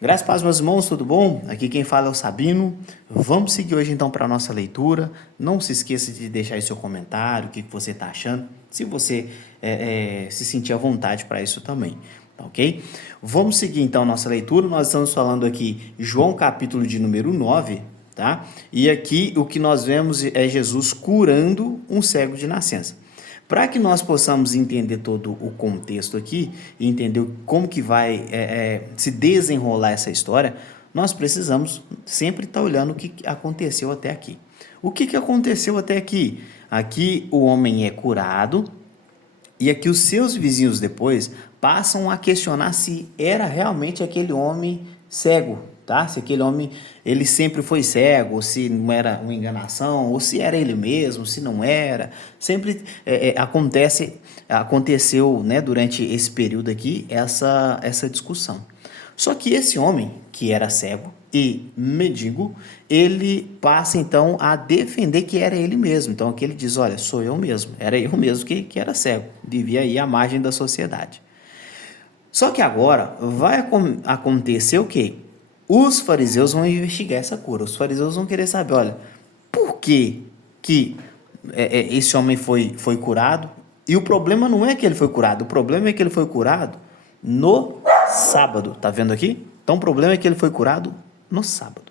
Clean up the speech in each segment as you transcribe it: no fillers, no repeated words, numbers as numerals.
Graças a Deus, meus irmãos, tudo bom? Aqui quem fala é o Sabino. Vamos seguir hoje então para a nossa leitura. Não se esqueça de deixar aí seu comentário, o que você está achando, se você se sentir à vontade para isso também, tá ok? Vamos seguir então a nossa leitura. Nós estamos falando aqui João capítulo de número 9, tá? E aqui o que nós vemos é Jesus curando um cego de nascença. Para que nós possamos entender todo o contexto aqui e entender como que vai se desenrolar essa história, nós precisamos sempre estar olhando o que aconteceu até aqui. O que aconteceu até aqui? Aqui o homem é curado e aqui os seus vizinhos depois passam a questionar se era realmente aquele homem cego, tá? Se aquele homem ele sempre foi cego, ou se não era uma enganação, ou se era ele mesmo, se não era. Sempre aconteceu, né, durante esse período aqui essa discussão. Só que esse homem, que era cego e mendigo, ele passa então a defender que era ele mesmo. Então aqui ele diz: olha, sou eu mesmo, era eu mesmo que era cego, vivia aí à margem da sociedade. Só que agora vai acontecer o quê? Os fariseus vão investigar essa cura. Os fariseus vão querer saber, olha, por que esse homem foi curado? E o problema não é que ele foi curado, o problema é que ele foi curado no sábado. Tá vendo aqui? Então o problema é que ele foi curado no sábado.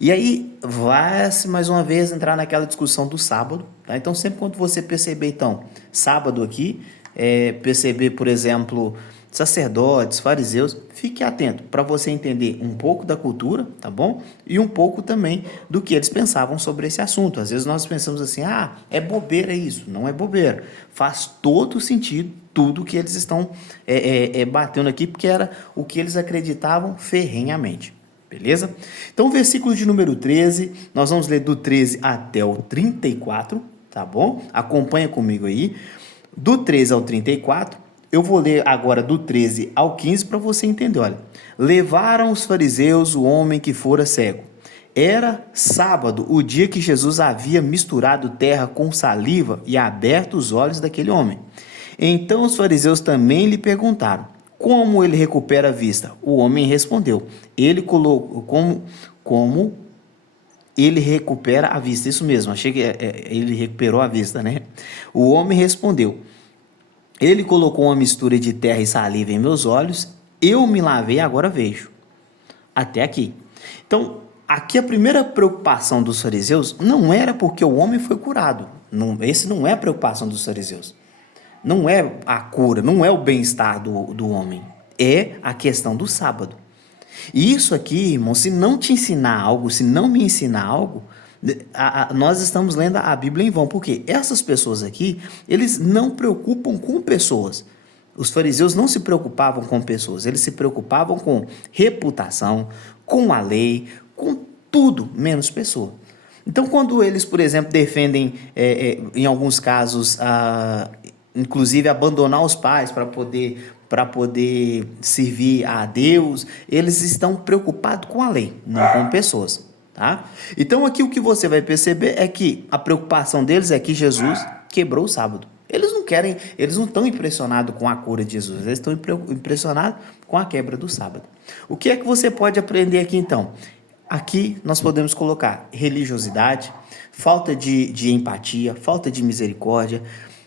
E aí vai-se mais uma vez entrar naquela discussão do sábado, tá? Então sempre quando você perceber, então, sábado aqui, perceber, por exemplo, sacerdotes, fariseus, fique atento para você entender um pouco da cultura, tá bom? E um pouco também do que eles pensavam sobre esse assunto. Às vezes nós pensamos assim, é bobeira isso. Não é bobeira. Faz todo sentido tudo que eles estão batendo aqui, porque era o que eles acreditavam ferrenhamente. Beleza? Então, versículo de número 13, nós vamos ler do 13 até o 34, tá bom? Acompanha comigo aí. Do 13 ao 34, eu vou ler agora do 13 ao 15 para você entender. Olha, levaram os fariseus o homem que fora cego. Era sábado, o dia que Jesus havia misturado terra com saliva e aberto os olhos daquele homem. Então os fariseus também lhe perguntaram: como ele recupera a vista? O homem respondeu: ele colocou como ele recupera a vista. Isso mesmo, achei que ele recuperou a vista, né? O homem respondeu: ele colocou uma mistura de terra e saliva em meus olhos, eu me lavei e agora vejo. Até aqui. Então, aqui a primeira preocupação dos fariseus não era porque o homem foi curado. Esse não é a preocupação dos fariseus. Não é a cura, não é o bem-estar do homem. É a questão do sábado. E isso aqui, irmão, se não te ensinar algo, se não me ensinar algo, nós estamos lendo a Bíblia em vão. Porque essas pessoas aqui, eles não preocupam com pessoas. Os fariseus não se preocupavam com pessoas, eles se preocupavam com reputação, com a lei, com tudo menos pessoa. Então, quando eles, por exemplo, defendem, em alguns casos, inclusive abandonar os pais para poder servir a Deus, eles estão preocupados com a lei, não com pessoas, tá? Então aqui o que você vai perceber é que a preocupação deles é que Jesus quebrou o sábado. Eles não estão impressionados com a cura de Jesus, eles estão impressionados com a quebra do sábado. O que é que você pode aprender aqui então? Aqui nós podemos colocar religiosidade, falta de empatia, falta de misericórdia,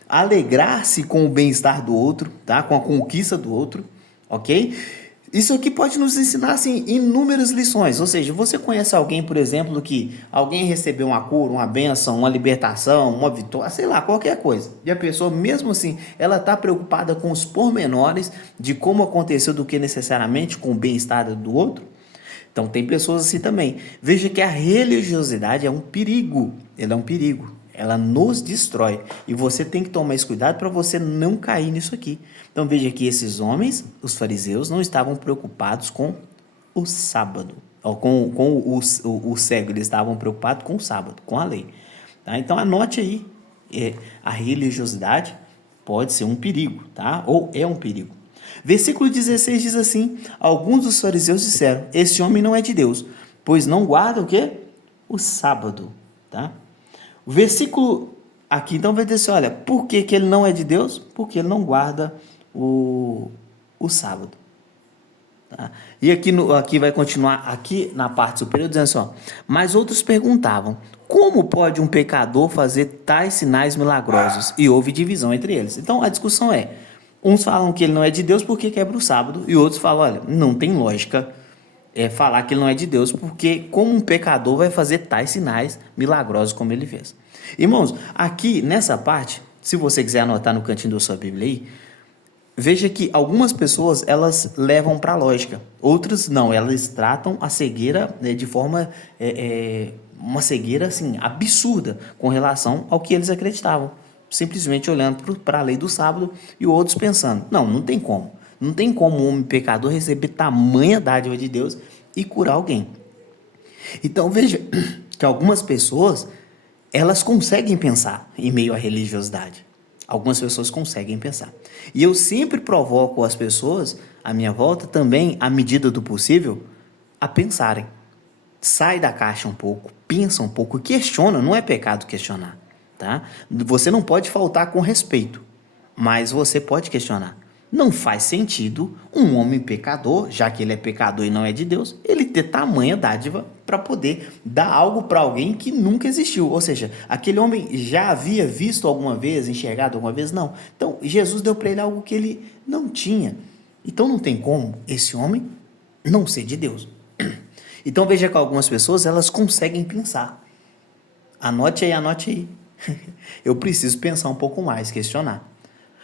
alegrar-se com o bem-estar do outro, tá? Com a conquista do outro, ok? Isso aqui pode nos ensinar assim, inúmeras lições. Ou seja, você conhece alguém, por exemplo, que alguém recebeu uma cura, uma bênção, uma libertação, uma vitória, sei lá, qualquer coisa. E a pessoa, mesmo assim, ela está preocupada com os pormenores de como aconteceu do que necessariamente com o bem-estar do outro. Então tem pessoas assim também. Veja que a religiosidade é um perigo. Ela é um perigo. Ela nos destrói. E você tem que tomar esse cuidado para você não cair nisso aqui. Então veja que esses homens, os fariseus, não estavam preocupados com o sábado. Ou com o cego, eles estavam preocupados com o sábado, com a lei. Tá? Então anote aí. A religiosidade pode ser um perigo, tá? Ou é um perigo. Versículo 16 diz assim: alguns dos fariseus disseram: esse homem não é de Deus, pois não guarda o quê? O sábado, tá? O versículo aqui então vai dizer assim: olha, por que ele não é de Deus? Porque ele não guarda o sábado. Tá? E aqui vai continuar, aqui na parte superior, dizendo assim, ó, mas outros perguntavam, como pode um pecador fazer tais sinais milagrosos? E houve divisão entre eles. Então a discussão é, uns falam que ele não é de Deus porque quebra o sábado, e outros falam, olha, não tem lógica falar que ele não é de Deus, porque como um pecador vai fazer tais sinais milagrosos como ele fez. Irmãos, aqui nessa parte, se você quiser anotar no cantinho da sua Bíblia aí, veja que algumas pessoas elas levam para a lógica, outras não, elas tratam a cegueira de forma, uma cegueira assim, absurda com relação ao que eles acreditavam, simplesmente olhando para a lei do sábado e outros pensando, não tem como, não tem como um homem pecador receber tamanha dádiva de Deus e curar alguém. Então veja que algumas pessoas elas conseguem pensar em meio à religiosidade. Algumas pessoas conseguem pensar. E eu sempre provoco as pessoas à minha volta também, à medida do possível, a pensarem. Sai da caixa um pouco, pensa um pouco, questiona, não é pecado questionar, tá? Você não pode faltar com respeito, mas você pode questionar. Não faz sentido um homem pecador, já que ele é pecador e não é de Deus, ele ter tamanha dádiva para poder dar algo para alguém que nunca existiu. Ou seja, aquele homem já havia visto alguma vez, enxergado alguma vez? Não. Então, Jesus deu para ele algo que ele não tinha. Então, não tem como esse homem não ser de Deus. Então, veja que algumas pessoas, elas conseguem pensar. Anote aí. Eu preciso pensar um pouco mais, questionar.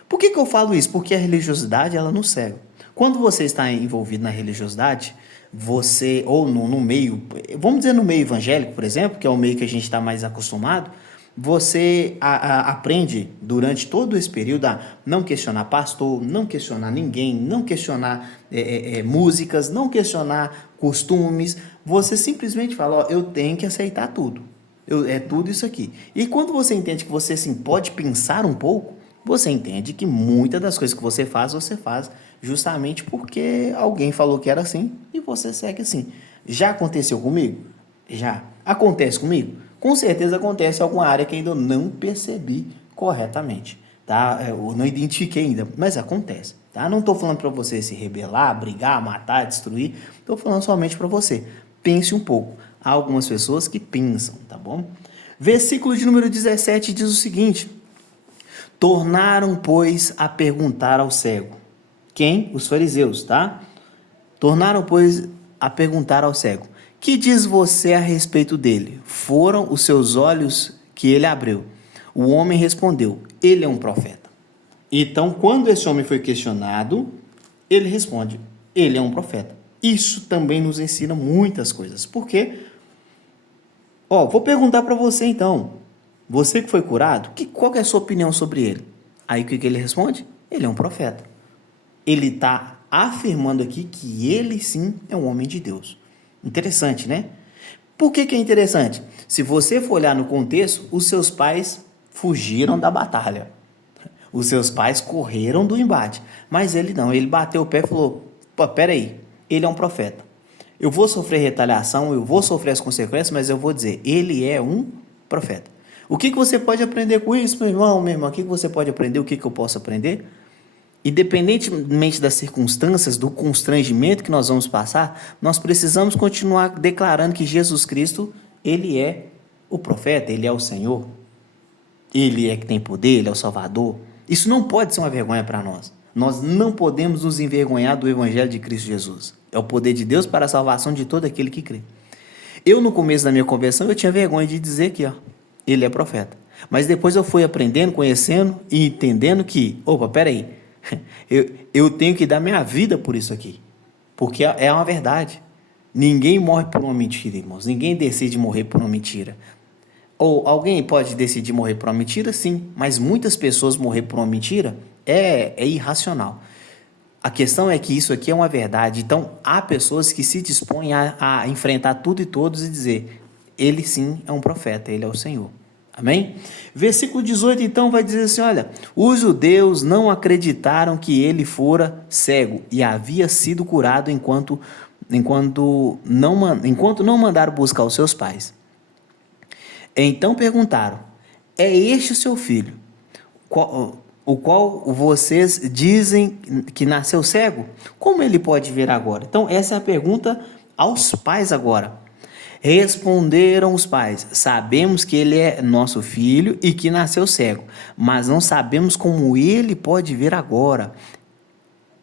Por que eu falo isso? Porque a religiosidade, ela nos cega. Quando você está envolvido na religiosidade, você, ou no meio, vamos dizer no meio evangélico, por exemplo, que é o meio que a gente está mais acostumado, você aprende durante todo esse período a não questionar pastor, não questionar ninguém, não questionar músicas, não questionar costumes. Você simplesmente fala, ó, eu tenho que aceitar tudo. É tudo isso aqui. E quando você entende que você assim, pode pensar um pouco, você entende que muitas das coisas que você faz justamente porque alguém falou que era assim e você segue assim. Já aconteceu comigo? Já. Acontece comigo? Com certeza acontece em alguma área que ainda não percebi corretamente, tá? Eu não identifiquei ainda, mas acontece, tá? Não estou falando para você se rebelar, brigar, matar, destruir, estou falando somente para você. Pense um pouco. Há algumas pessoas que pensam, tá bom? Versículo de número 17 diz o seguinte: tornaram, pois, a perguntar ao cego. Quem? Os fariseus, tá? Tornaram, pois, a perguntar ao cego: que diz você a respeito dele? Foram os seus olhos que ele abriu. O homem respondeu: ele é um profeta. Então, quando esse homem foi questionado, ele responde: ele é um profeta. Isso também nos ensina muitas coisas. Por quê? Vou perguntar para você então. Você que foi curado, qual que é a sua opinião sobre ele? Aí o que ele responde? Ele é um profeta. Ele está afirmando aqui que ele sim é um homem de Deus. Interessante, né? Por que é interessante? Se você for olhar no contexto, os seus pais fugiram da batalha. Os seus pais correram do embate. Mas ele não, ele bateu o pé e falou: pô, peraí, ele é um profeta. Eu vou sofrer retaliação, eu vou sofrer as consequências, mas eu vou dizer, ele é um profeta. O que você pode aprender com isso, meu irmão, minha irmã? O que você pode aprender? O que eu posso aprender? Independentemente das circunstâncias, do constrangimento que nós vamos passar, nós precisamos continuar declarando que Jesus Cristo, ele é o profeta, ele é o Senhor, ele é que tem poder, ele é o Salvador. Isso não pode ser uma vergonha para nós. Nós não podemos nos envergonhar do Evangelho de Cristo Jesus. É o poder de Deus para a salvação de todo aquele que crê. Eu, no começo da minha conversão, eu tinha vergonha de dizer que ele é profeta. Mas depois eu fui aprendendo, conhecendo e entendendo que, peraí, eu tenho que dar minha vida por isso aqui. Porque é uma verdade. Ninguém morre por uma mentira, irmãos. Ninguém decide morrer por uma mentira. Ou alguém pode decidir morrer por uma mentira? Sim. Mas muitas pessoas morrer por uma mentira é irracional. A questão é que isso aqui é uma verdade. Então, há pessoas que se dispõem a enfrentar tudo e todos e dizer: ele sim é um profeta, ele é o Senhor. Amém? Versículo 18, então, vai dizer assim, olha, os judeus não acreditaram que ele fora cego e havia sido curado enquanto não mandaram buscar os seus pais. Então perguntaram: é este o seu filho, o qual vocês dizem que nasceu cego, como ele pode ver agora? Então, essa é a pergunta aos pais agora. Responderam os pais: sabemos que ele é nosso filho e que nasceu cego, mas não sabemos como ele pode ver agora,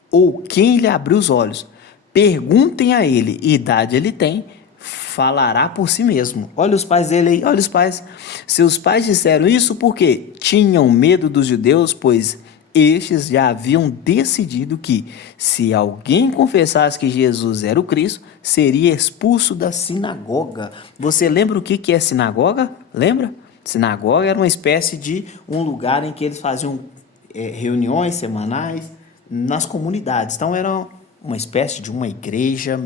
ou quem lhe abriu os olhos. Perguntem a ele, idade ele tem, falará por si mesmo. Olha os pais dele aí, olha os pais. Seus pais disseram isso porque tinham medo dos judeus, pois estes já haviam decidido que, se alguém confessasse que Jesus era o Cristo, seria expulso da sinagoga. Você lembra o que é sinagoga? Lembra? Sinagoga era uma espécie de um lugar em que eles faziam reuniões semanais nas comunidades. Então era uma espécie de uma igreja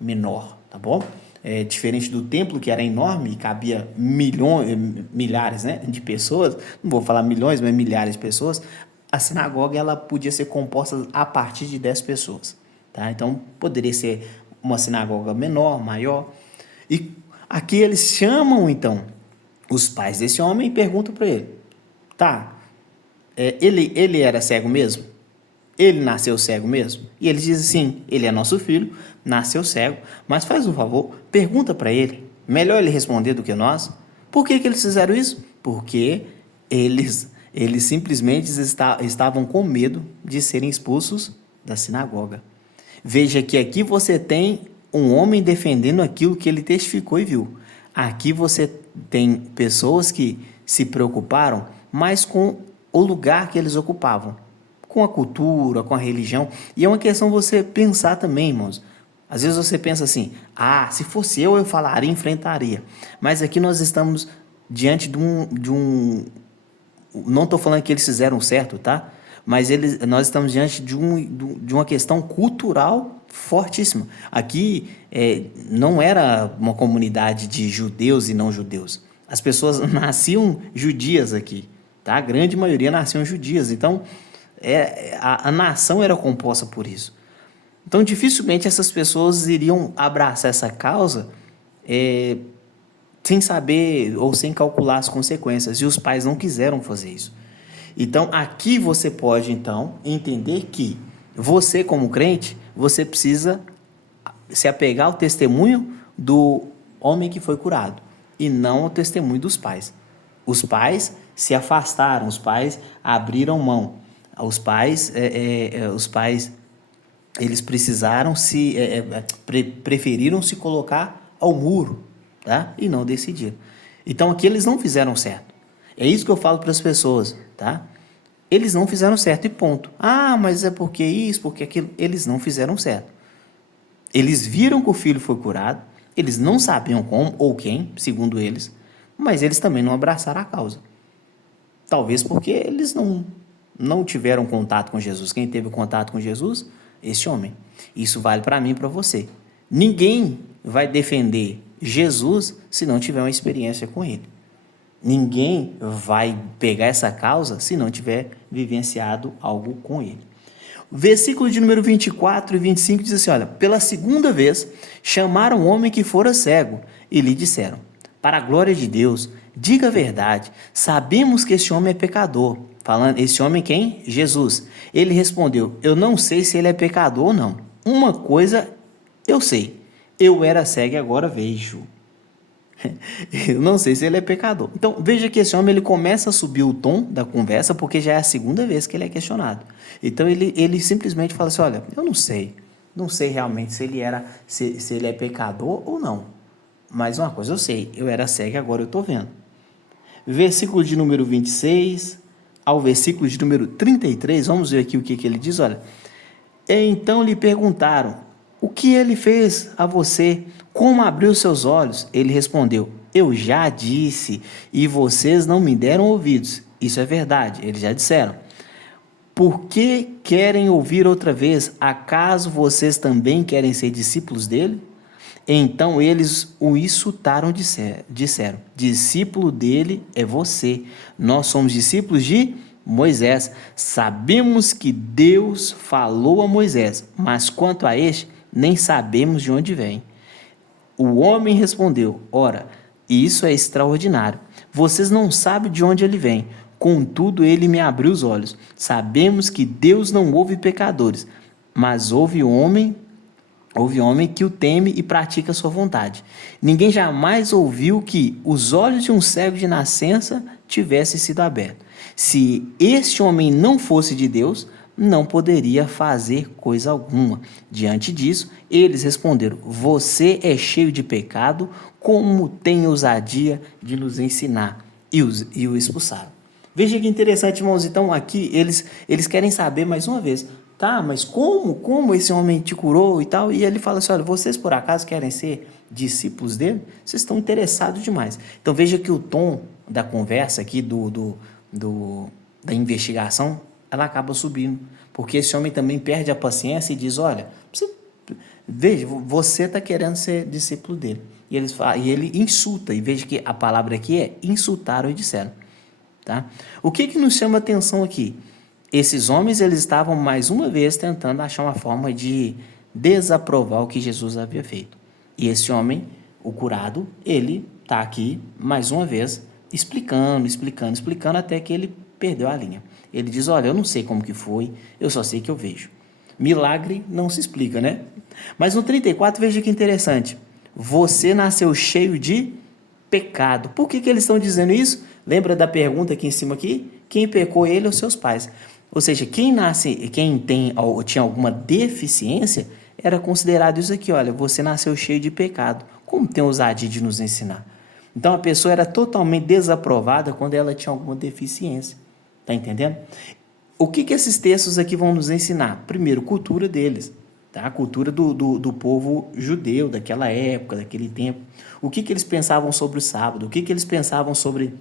menor, tá bom? Diferente do templo, que era enorme e cabia milhares, né, de pessoas, não vou falar milhões, mas milhares de pessoas. A sinagoga ela podia ser composta a partir de 10 pessoas, tá? Então poderia ser uma sinagoga menor, maior. E aqui eles chamam então os pais desse homem e perguntam para ele: tá, ele era cego mesmo? Ele nasceu cego mesmo? E eles dizem: sim, ele é nosso filho, nasceu cego, mas faz um favor, pergunta para ele. Melhor ele responder do que nós. Por que eles fizeram isso? Porque eles simplesmente estavam com medo de serem expulsos da sinagoga. Veja que aqui você tem um homem defendendo aquilo que ele testificou e viu. Aqui você tem pessoas que se preocuparam mais com o lugar que eles ocupavam, com a cultura, com a religião. E é uma questão você pensar também, irmãos. Às vezes você pensa assim: se fosse eu falaria, enfrentaria. Mas aqui nós estamos diante de um não estou falando que eles fizeram certo, tá? Mas nós estamos diante de uma questão cultural fortíssima. Aqui não era uma comunidade de judeus e não judeus. As pessoas nasciam judias aqui, tá? A grande maioria nasciam judias. Então, a nação era composta por isso. Então, dificilmente essas pessoas iriam abraçar essa causa sem saber ou sem calcular as consequências, e os pais não quiseram fazer isso. Então, aqui você pode, então, entender que você, como crente, você precisa se apegar ao testemunho do homem que foi curado, e não ao testemunho dos pais. Os pais se afastaram, os pais abriram mão. Os pais, eles precisaram preferiram se colocar ao muro, tá? E não decidir. Então aqui eles não fizeram certo. É isso que eu falo para as pessoas, tá? Eles não fizeram certo e ponto. Mas é porque isso, porque aquilo. Eles não fizeram certo. Eles viram que o filho foi curado, eles não sabiam como ou quem, segundo eles, mas eles também não abraçaram a causa. Talvez porque eles não tiveram contato com Jesus. Quem teve contato com Jesus? Esse homem. Isso vale para mim e para você. Ninguém vai defender Jesus se não tiver uma experiência com ele. Ninguém vai pegar essa causa se não tiver vivenciado algo com ele. O versículo de número 24 e 25 diz assim: olha, pela segunda vez chamaram o homem que fora cego e lhe disseram: para a glória de Deus, diga a verdade, sabemos que este homem é pecador. Falando, esse homem quem? Jesus. Ele respondeu: eu não sei se ele é pecador ou não. Uma coisa eu sei, eu era cego e agora vejo. Eu não sei se ele é pecador. Então, veja que esse homem ele começa a subir o tom da conversa, porque já é a segunda vez que ele é questionado. Então, ele simplesmente fala assim: olha, eu não sei realmente se ele é pecador ou não. Mas uma coisa eu sei, eu era cego e agora eu estou vendo. Versículo de número 26 ao versículo de número 33, vamos ver aqui o que ele diz, olha. Então lhe perguntaram: o que ele fez a você? Como abriu seus olhos? Ele respondeu: eu já disse, e vocês não me deram ouvidos. Isso é verdade, eles já disseram. Por que querem ouvir outra vez? Acaso vocês também querem ser discípulos dele? Então eles o insultaram, disseram: discípulo dele é você. Nós somos discípulos de Moisés. Sabemos que Deus falou a Moisés, mas quanto a este, nem sabemos de onde vem. O homem respondeu: ora, isso é extraordinário. Vocês não sabem de onde ele vem. contudo ele me abriu os olhos. Sabemos que Deus não ouve pecadores, mas ouve homem que o teme e pratica a sua vontade. Ninguém jamais ouviu que os olhos de um cego de nascença tivessem sido abertos. Se este homem não fosse de Deus, não poderia fazer coisa alguma. Diante disso, eles responderam: você é cheio de pecado, como tem ousadia de nos ensinar? E o expulsaram. Veja que interessante, irmãos. Então, aqui eles querem saber mais uma vez: tá, mas como esse homem te curou e tal? E ele fala assim: olha, vocês por acaso querem ser discípulos dele? Vocês estão interessados demais. Então, veja que o tom da conversa aqui, da investigação, ela acaba subindo, porque esse homem também perde a paciência e diz: olha, veja, você está querendo ser discípulo dele. E ele insulta, e veja que a palavra aqui é insultaram e disseram. Tá? O que nos chama atenção aqui? Esses homens, eles estavam mais uma vez tentando achar uma forma de desaprovar o que Jesus havia feito. E esse homem, o curado, ele está aqui mais uma vez explicando, até que ele perdeu a linha. Ele diz: olha, eu não sei como que foi, eu só sei que eu vejo. Milagre não se explica, né? Mas no 34, veja que interessante. Você nasceu cheio de pecado. Por que eles estão dizendo isso? Lembra da pergunta aqui em cima aqui? Quem pecou, ele ou seus pais? Ou seja, quem tem ou tinha alguma deficiência, era considerado isso aqui: olha, você nasceu cheio de pecado. Como tem ousadia de nos ensinar? Então a pessoa era totalmente desaprovada quando ela tinha alguma deficiência. Tá entendendo? O que esses textos aqui vão nos ensinar? Primeiro, cultura deles, tá? A cultura do povo judeu, daquela época, daquele tempo. O que eles pensavam sobre o sábado? O que eles pensavam sobre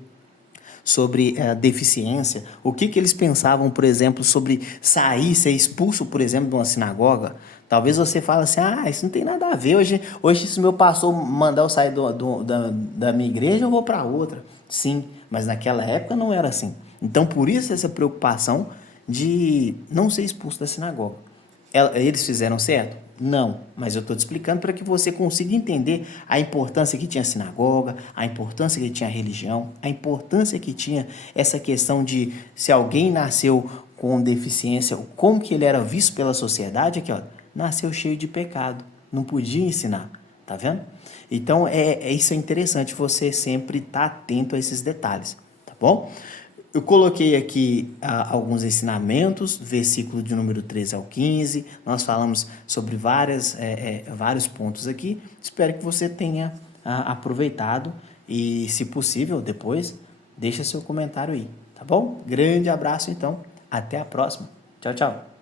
deficiência? O que eles pensavam, por exemplo, sobre ser expulso, por exemplo, de uma sinagoga? Talvez você fale assim: isso não tem nada a ver. Hoje se meu pastor mandar eu sair da minha igreja, eu vou para outra. Sim, mas naquela época não era assim. Então, por isso essa preocupação de não ser expulso da sinagoga. Eles fizeram certo? Não, mas eu estou te explicando para que você consiga entender a importância que tinha a sinagoga, a importância que tinha a religião, a importância que tinha essa questão de se alguém nasceu com deficiência, como que ele era visto pela sociedade. Aqui, ó, nasceu cheio de pecado, não podia ensinar, tá vendo? Então, isso é interessante, você sempre estar atento a esses detalhes, tá bom? Eu coloquei aqui alguns ensinamentos, versículo de número 13 ao 15, nós falamos sobre vários pontos aqui. Espero que você tenha aproveitado e, se possível, depois, deixa seu comentário aí, tá bom? Grande abraço, então, até a próxima. Tchau, tchau.